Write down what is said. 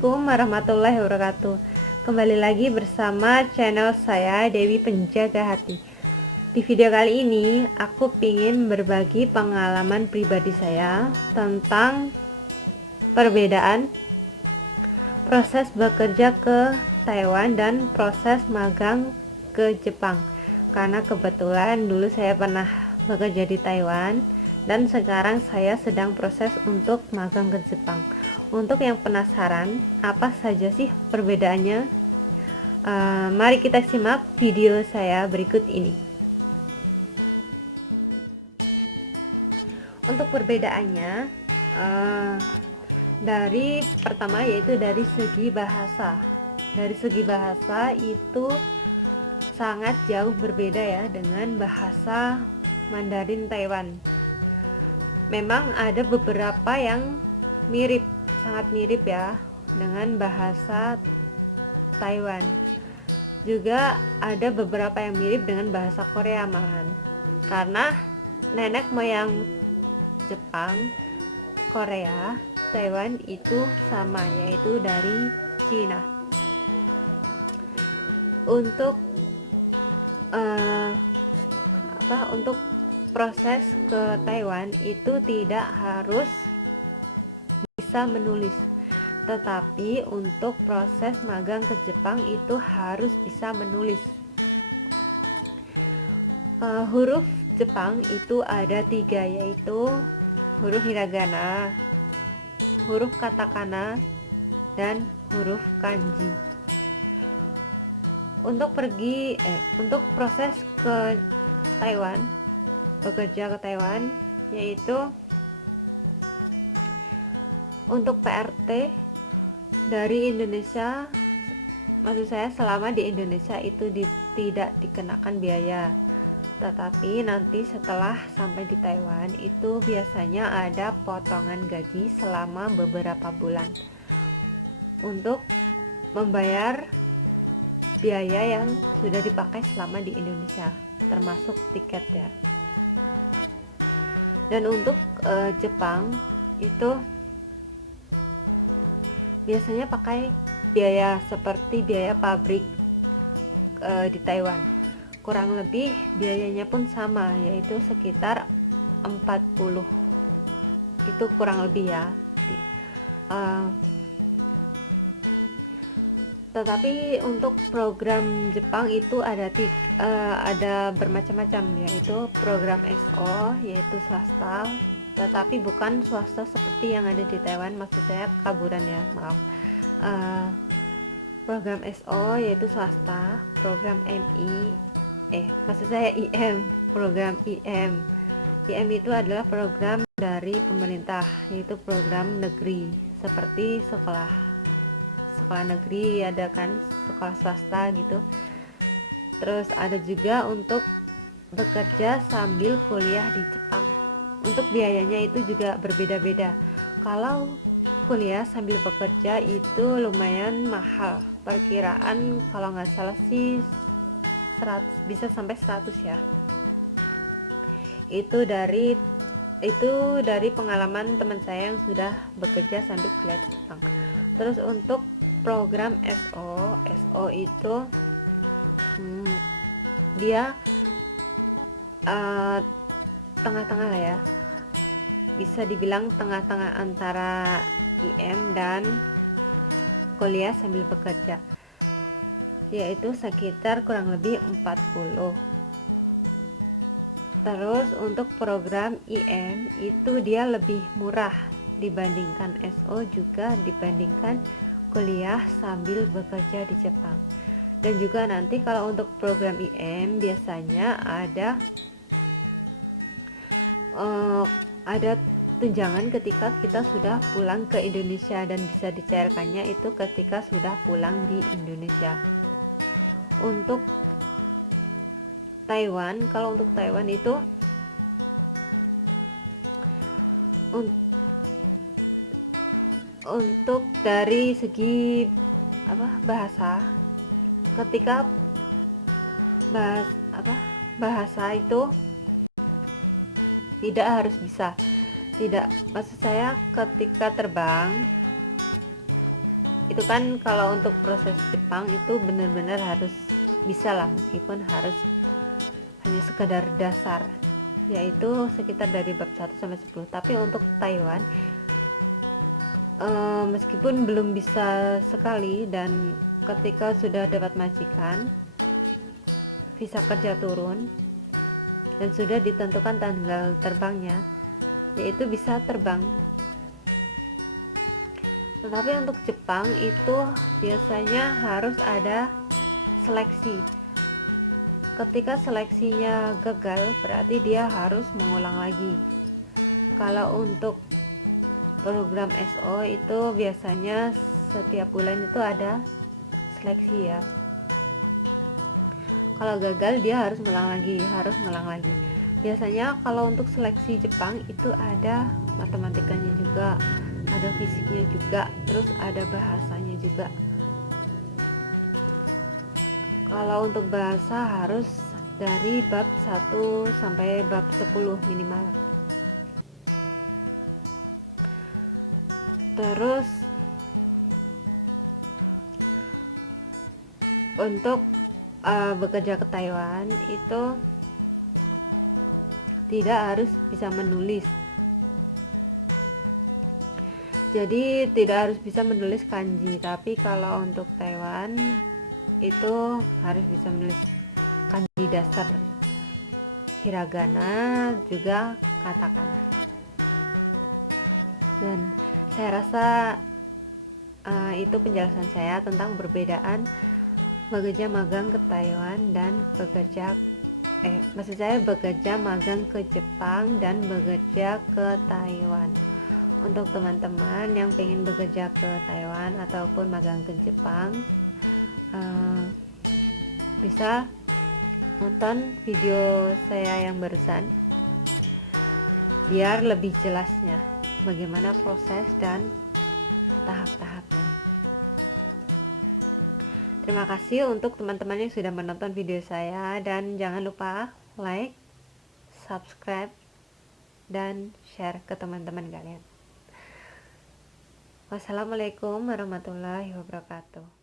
Assalamualaikum warahmatullahi wabarakatuh. Kembali lagi bersama channel saya Dewi Penjaga Hati. Di video kali ini aku ingin berbagi pengalaman pribadi saya tentang perbedaan proses bekerja ke Taiwan dan proses magang ke Jepang. Karena kebetulan dulu saya pernah bekerja di Taiwan dan sekarang saya sedang proses untuk magang ke Jepang. Untuk yang penasaran apa saja sih perbedaannya, mari kita simak video saya berikut ini. Untuk perbedaannya, dari pertama yaitu dari segi bahasa. Dari segi bahasa itu sangat jauh berbeda ya dengan bahasa Mandarin Taiwan. Memang ada beberapa yang mirip, sangat mirip ya dengan bahasa Taiwan. Juga ada beberapa yang mirip dengan bahasa Korea malahan. Karena nenek moyang Jepang, Korea, Taiwan itu sama, yaitu dari Cina. Untuk untuk proses ke Taiwan itu tidak harus bisa menulis, tetapi untuk proses magang ke Jepang itu harus bisa menulis. Huruf Jepang itu ada 3, yaitu huruf hiragana, huruf katakana, dan huruf kanji. Untuk untuk proses ke Taiwan, bekerja ke Taiwan, yaitu untuk PRT dari Indonesia, maksud saya selama di Indonesia itu tidak dikenakan biaya, tetapi nanti setelah sampai di Taiwan itu biasanya ada potongan gaji selama beberapa bulan untuk membayar biaya yang sudah dipakai selama di Indonesia, termasuk tiket ya. Dan untuk Jepang itu biasanya pakai biaya seperti biaya pabrik di Taiwan. Kurang lebih biayanya pun sama, yaitu sekitar 40. Itu kurang lebih ya. Tetapi untuk program Jepang itu ada bermacam-macam, yaitu program SO, yaitu swasta, tetapi bukan swasta seperti yang ada di Taiwan, maksud saya kaburan ya, maaf. Program SO yaitu swasta, program maksud saya IM, program IM. IM itu adalah program dari pemerintah, yaitu program negeri, seperti sekolah negeri ada kan, sekolah swasta gitu. Terus ada juga untuk bekerja sambil kuliah di Jepang. Untuk biayanya itu juga berbeda-beda. Kalau kuliah sambil bekerja itu lumayan mahal. Perkiraan kalau nggak salah sih 100, bisa sampai 100 ya. Itu dari pengalaman teman saya yang sudah bekerja sambil kuliah di Jepang. Terus untuk program SO itu dia tengah-tengah lah ya, bisa dibilang tengah-tengah antara IM dan kuliah sambil bekerja, yaitu sekitar kurang lebih 40. Terus untuk program IM itu dia lebih murah dibandingkan SO, juga dibandingkan kuliah sambil bekerja di Jepang. Dan juga nanti kalau untuk program IM biasanya ada tunjangan ketika kita sudah pulang ke Indonesia, dan bisa dicairkannya itu ketika sudah pulang di Indonesia. Untuk Taiwan, kalau untuk Taiwan itu untuk dari segi bahasa, ketika bahasa itu tidak harus maksud saya ketika terbang itu kan kalau untuk proses Jepang itu benar-benar harus bisa lah, meskipun harus hanya sekedar dasar, yaitu sekitar dari bab 1 sampai 10. Tapi untuk Taiwan meskipun belum bisa sekali, dan ketika sudah dapat majikan, visa kerja turun dan sudah ditentukan tanggal terbangnya, yaitu bisa terbang. Tetapi untuk Jepang itu biasanya harus ada seleksi. Ketika seleksinya gagal, berarti dia harus mengulang lagi. Kalau untuk program SO itu biasanya setiap bulan itu ada seleksi ya. Kalau gagal dia harus ngulang lagi. Biasanya kalau untuk seleksi Jepang itu ada matematikanya juga, ada fisiknya juga, terus ada bahasanya juga. Kalau untuk bahasa harus dari bab 1 sampai bab 10 minimal. Terus untuk bekerja ke Taiwan itu tidak harus bisa menulis. Jadi tidak harus bisa menulis kanji, tapi kalau untuk Taiwan itu harus bisa menulis kanji dasar, hiragana, juga katakana. Dan saya rasa itu penjelasan saya tentang perbedaan bekerja magang ke Taiwan dan bekerja magang ke Jepang dan bekerja ke Taiwan. Untuk teman-teman yang pengen bekerja ke Taiwan ataupun magang ke Jepang, bisa nonton video saya yang barusan biar lebih jelasnya bagaimana proses dan tahap-tahapnya. Terima kasih untuk teman-teman yang sudah menonton video saya, dan jangan lupa like, subscribe, dan share ke teman-teman kalian. Wassalamualaikum warahmatullahi wabarakatuh.